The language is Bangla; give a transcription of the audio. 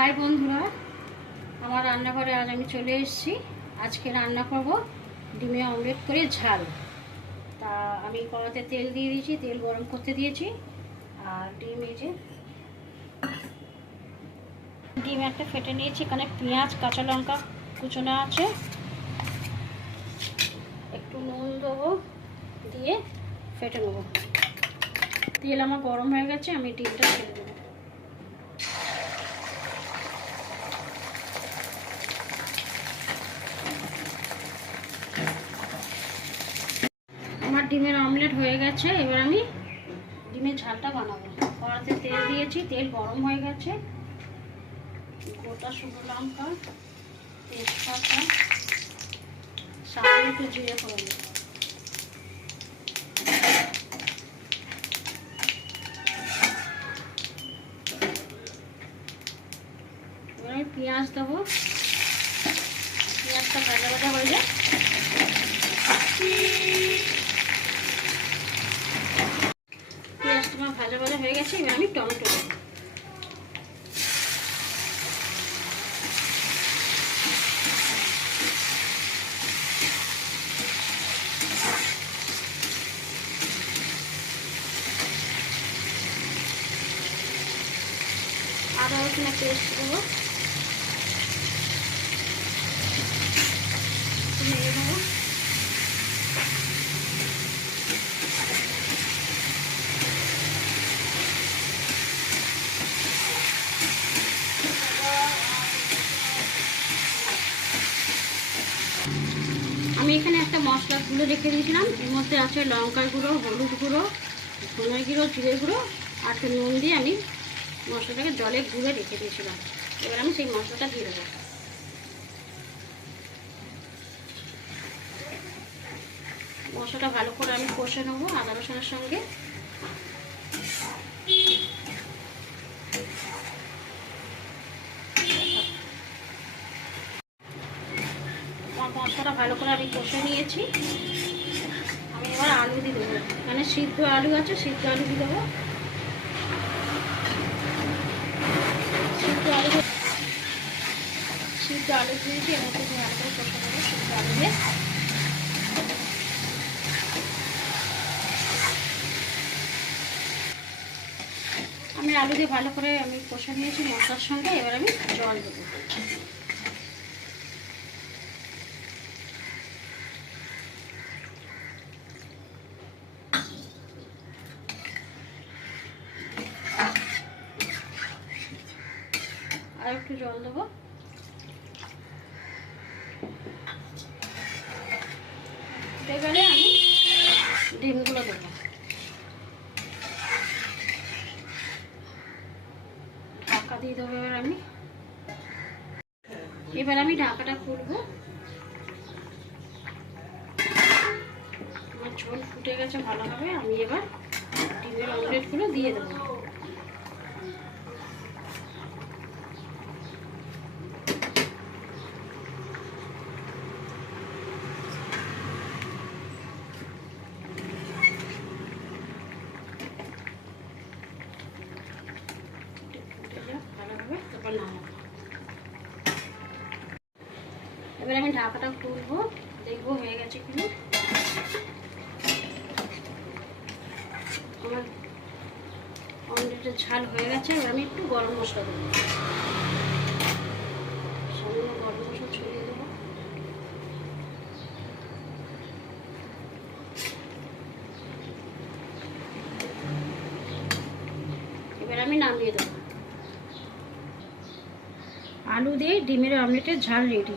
হাই বন্ধুরা, আমার রান্নাঘরে আজ আমি চলে এসেছি। আজকে রান্না করব ডিমে অমলেট করে ঝাল। তা আমি কড়াতে তেল দিয়ে দিয়েছি, তেল গরম করতে দিয়েছি। আর ডিম এই যে ডিম একটা ফেটে নিয়েছি। এখানে পেঁয়াজ কাঁচা লঙ্কা কুচনো আছে, একটু নুন দেবো, দিয়ে ফেটে নেবো। তেল আমার গরম হয়ে গেছে, আমি ডিমটা ছেড়ে দেবো। আমার ডিমের অমলেট হয়ে গেছে। এবার আমি ডিমের ঝালটা বানাবো। কড়াতে তেল দিয়েছি, তেল গরম হয়ে গেছে। গোটা শুকনো লঙ্কা, তেজপাতা, সামান্য একটু জিরে ফোড়ন। এবার আমি পেঁয়াজ দেবো। পেঁয়াজটা ভাজা ভাজা হয়ে যায়। পেঁয়াজটা আমার ভাজা ভাজা হয়ে গেছে। এবার আমি টমেটো দেবো। আদা রসুনের পেস্ট দেবো, নেড়ে দেবো। আমি এখানে একটা মশলা গুঁড়ো রেখে দিয়েছিলাম। এর মধ্যে আছে লঙ্কার গুঁড়ো, হলুদ গুঁড়ো, ধনে গুঁড়ো, জিরে গুঁড়ো আর একটু নুন দিয়ে আমি মশলাটাকে জলে গুঁড়ে রেখে দিয়েছিলাম। এবার আমি সেই মশলাটা দিয়ে দেবো। মশলাটা ভালো করে আমি কষে নেবো আদা রসুনের সঙ্গে। আমার মশলাটা ভালো করে আমি কষে নিয়েছি। আমি এবার আলু দিয়ে দেবো। এখানে সিদ্ধ আলু আছে, সিদ্ধ আলু দিয়ে দেবো। সিদ্ধ আলু দিয়েছি, এর মধ্যে ভালো করে কষে দেবো সিদ্ধ আলু দিয়ে। আমি আলু দিয়ে ভালো করে আমি কষে নিয়েছি মশলার সঙ্গে। এবার আমি জল দেবো। আর একটু জল দেবো। এবারে আমি ডিমগুলো দেবো। ঢাকা দিয়ে দেবো। এবার আমি ঢাকাটা খুলবো। আমার ঝোল ফুটে গেছে ভালোভাবে। আমি এবার ডিমের অমলেটগুলো দিয়ে দেবো। ভালোভাবে তারপর নামাবো। এবার আমি ঢাকাটা খুলবো, দেখবো হয়ে গেছে কিনা। আমার অমলেটের ঝাল হয়ে গেছে। এবার আমি একটু গরম মশলা দেবো। সামান্য গরম মশলা ছড়িয়ে দেবো। এবার আমি নামিয়ে দেবো। আলু দিয়ে ডিমের অমলেটের ঝাল রেডি।